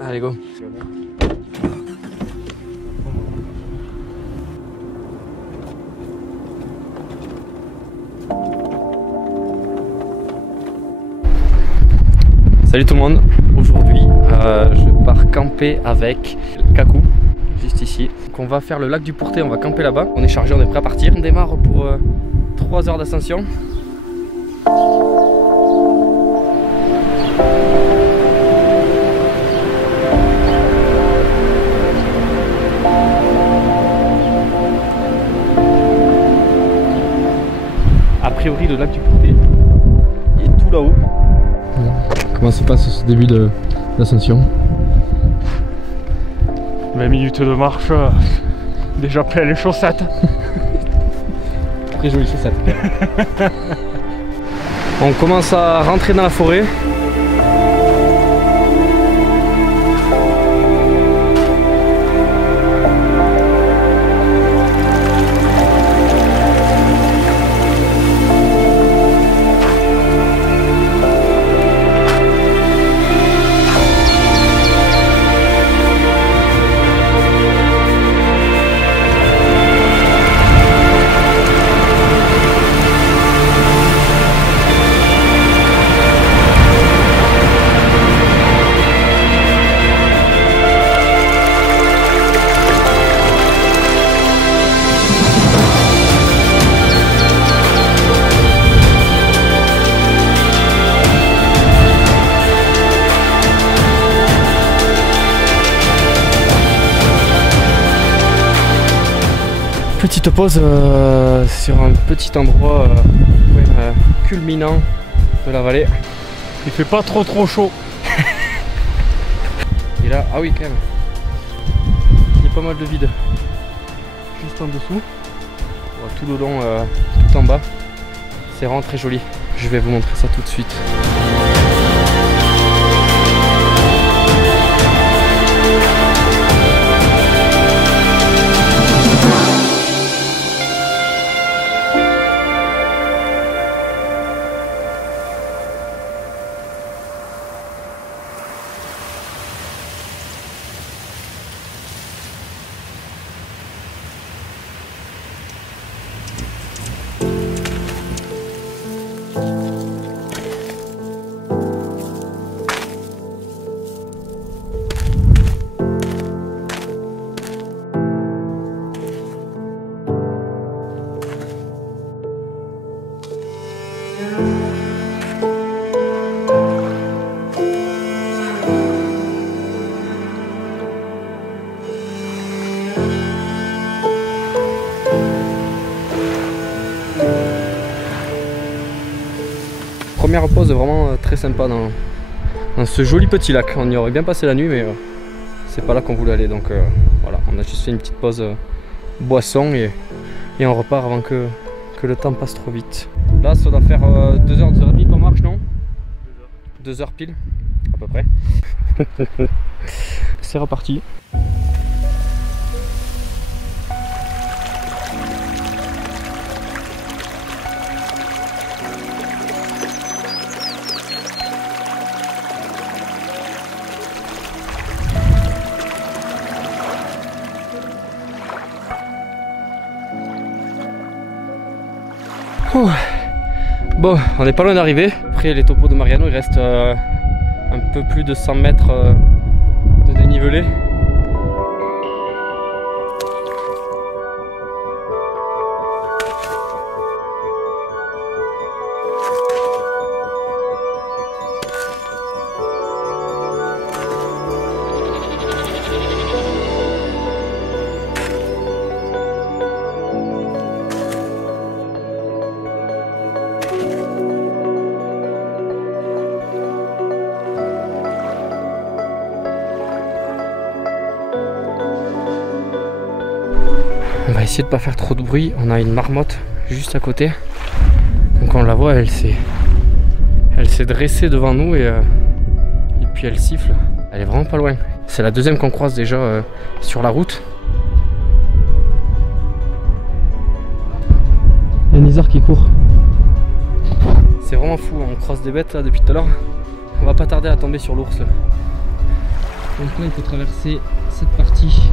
Allez, go. Salut tout le monde, aujourd'hui je pars camper avec Kakou, juste ici. Donc on va faire le lac du Pourté, on va camper là-bas. On est chargé, on est prêt à partir. On démarre pour 3 heures d'ascension. A priori le lac du Pourté est tout là-haut. Comment se passe ce début d'ascension? 20 minutes de marche, déjà plein les chaussettes. Très jolies chaussettes. On commence à rentrer dans la forêt. Petite pause sur un petit endroit culminant de la vallée. Il fait pas trop chaud. Et là, ah oui quand même, il y a pas mal de vide. Juste en dessous, tout le long, tout en bas. C'est vraiment très joli. Je vais vous montrer ça tout de suite. Première pause vraiment très sympa dans ce joli petit lac. On y aurait bien passé la nuit, mais c'est pas là qu'on voulait aller. Donc voilà, on a juste fait une petite pause boisson et on repart avant que le temps passe trop vite. Là, ça doit faire 2h, 2h30 qu'on marche, non? 2 heures pile, à peu près. C'est reparti. Bon, on n'est pas loin d'arriver. Après les topos de Mariano, il reste un peu plus de 100 mètres de dénivelé. On va essayer de pas faire trop de bruit. On a une marmotte juste à côté. Donc on la voit, elle s'est dressée devant nous et puis elle siffle. Elle est vraiment pas loin. C'est la deuxième qu'on croise déjà sur la route. Il y a Nizar qui court. C'est vraiment fou, on croise des bêtes là depuis tout à l'heure. On va pas tarder à tomber sur l'ours là. Donc là il faut traverser cette partie.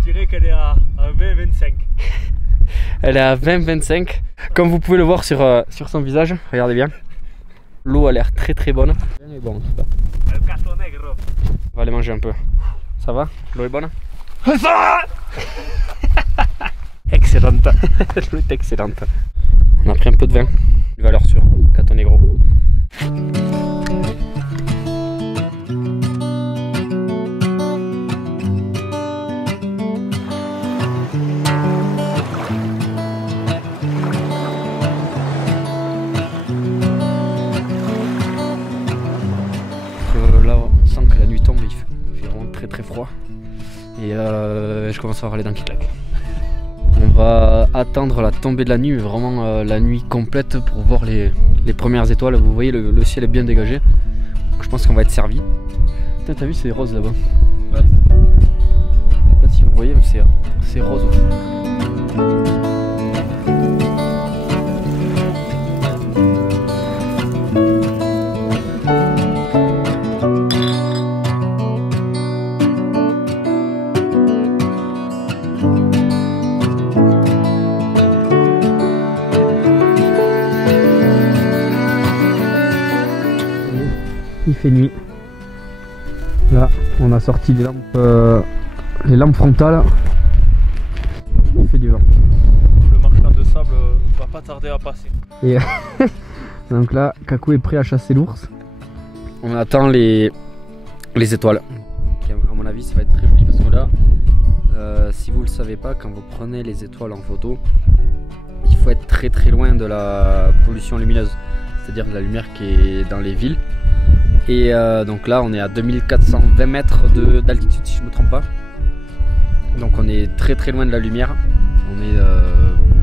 Je dirais qu'elle est à 20-25. Elle est à 20-25. Comme vous pouvez le voir sur son visage, regardez bien. L'eau a l'air très très bonne. Et bon, on va aller manger un peu. Ça va? L'eau est bonne? Excellente. L'eau est excellente. On a pris un peu de vin. Une valeur sûre. Cato Negro. Là on sent que la nuit tombe, il fait vraiment très très froid et je commence à avoir les dents qui claquent. On va attendre la tombée de la nuit, mais vraiment la nuit complète pour voir les premières étoiles. Vous voyez le ciel est bien dégagé, donc je pense qu'on va être servi. Putain, t'as vu, c'est rose là-bas. Ouais. Je sais pas si vous voyez, mais c'est rose. Il fait nuit. Là, on a sorti les lampes frontales. Il fait du vent. Le marchand de sable va pas tarder à passer. Et donc là, Kakou est prêt à chasser l'ours. On attend les étoiles. Donc, à mon avis, ça va être très joli parce que là, si vous le savez pas, quand vous prenez les étoiles en photo, il faut être très très loin de la pollution lumineuse, c'est-à-dire de la lumière qui est dans les villes. Et donc là on est à 2420 mètres d'altitude si je ne me trompe pas. Donc on est très très loin de la lumière. On est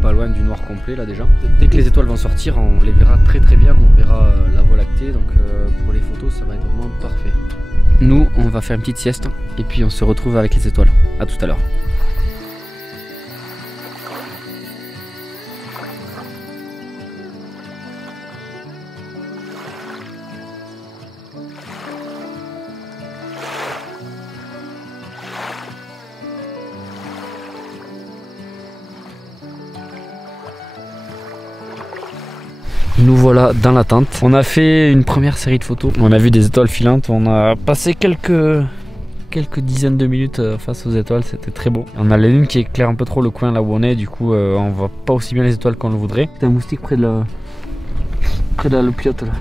pas loin du noir complet là déjà. Dès que les étoiles vont sortir, on les verra très très bien. On verra la Voie lactée. Donc pour les photos ça va être vraiment parfait. Nous on va faire une petite sieste et puis on se retrouve avec les étoiles. A tout à l'heure. Nous voilà dans la tente. On a fait une première série de photos. On a vu des étoiles filantes. On a passé quelques dizaines de minutes face aux étoiles. C'était très beau. On a la lune qui éclaire un peu trop le coin là où on est. Du coup, on voit pas aussi bien les étoiles qu'on le voudrait. C'est un moustique près de la loupiote là.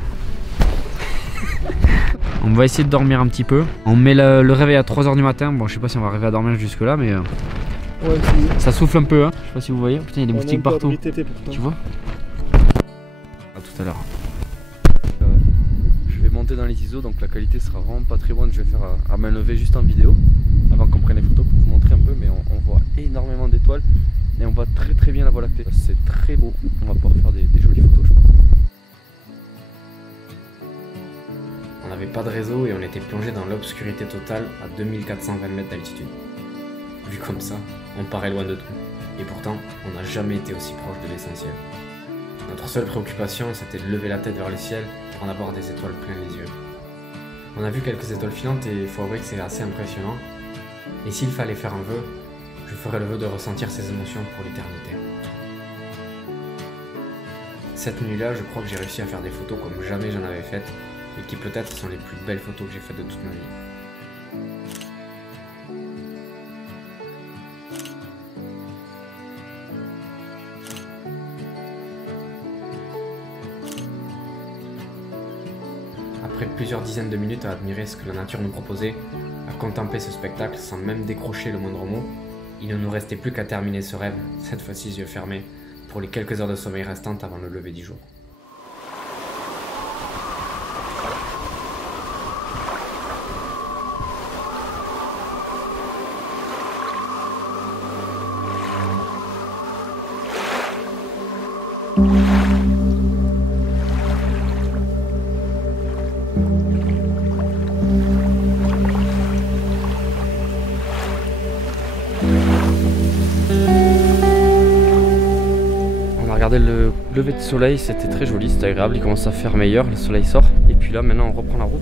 On va essayer de dormir un petit peu. On met le réveil à 3 h du matin. Bon, je sais pas si on va arriver à dormir jusque là, mais ouais, ça souffle un peu. Hein. Je sais pas si vous voyez. Putain, il y a des moustiques partout. Tu vois? À tout à l'heure. Je vais monter dans les ISO, donc la qualité sera vraiment pas très bonne. Je vais faire à main levée juste en vidéo avant qu'on prenne les photos pour vous montrer un peu, mais on voit énormément d'étoiles et on voit très bien la Voie lactée. C'est très beau, on va pouvoir faire des jolies photos je pense. On n'avait pas de réseau et on était plongé dans l'obscurité totale à 2420 mètres d'altitude. Vu comme ça, on paraît loin de tout. Et pourtant, on n'a jamais été aussi proche de l'essentiel. Notre seule préoccupation, c'était de lever la tête vers le ciel pour en avoir des étoiles plein les yeux. On a vu quelques étoiles filantes et il faut avouer que c'est assez impressionnant. Et s'il fallait faire un vœu, je ferais le vœu de ressentir ces émotions pour l'éternité. Cette nuit-là, je crois que j'ai réussi à faire des photos comme jamais j'en avais faites et qui peut-être sont les plus belles photos que j'ai faites de toute ma vie. Après plusieurs dizaines de minutes à admirer ce que la nature nous proposait, à contempler ce spectacle sans même décrocher le moindre mot, il ne nous restait plus qu'à terminer ce rêve, cette fois-ci yeux fermés, pour les quelques heures de sommeil restantes avant le lever du jour. Regardez le lever de soleil, c'était très joli, c'était agréable, il commence à faire meilleur, le soleil sort. Et puis là maintenant on reprend la route.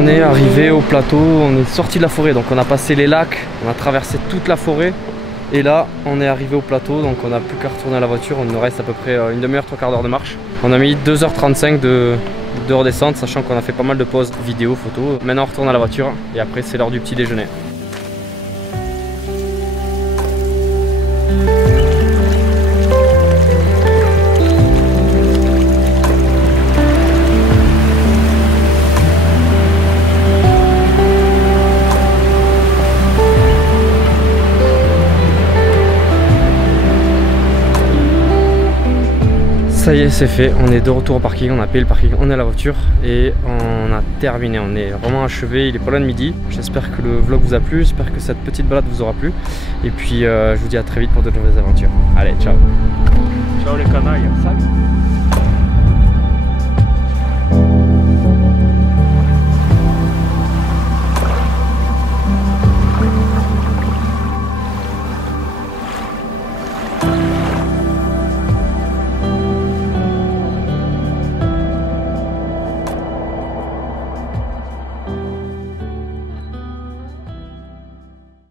On est arrivé au plateau, on est sorti de la forêt, donc on a passé les lacs, on a traversé toute la forêt et là on est arrivé au plateau, donc on n'a plus qu'à retourner à la voiture. On nous reste à peu près une demi-heure, 3/4 d'heure de marche. On a mis 2h35 de redescente, sachant qu'on a fait pas mal de pauses vidéo, photos. Maintenant on retourne à la voiture et après c'est l'heure du petit déjeuner. Ça y est, c'est fait, on est de retour au parking, on a payé le parking, on est à la voiture et on a terminé, on est vraiment achevé, il est pas loin de midi. J'espère que le vlog vous a plu, j'espère que cette petite balade vous aura plu et puis je vous dis à très vite pour de nouvelles aventures. Allez, ciao. Ciao les canailles. Salut.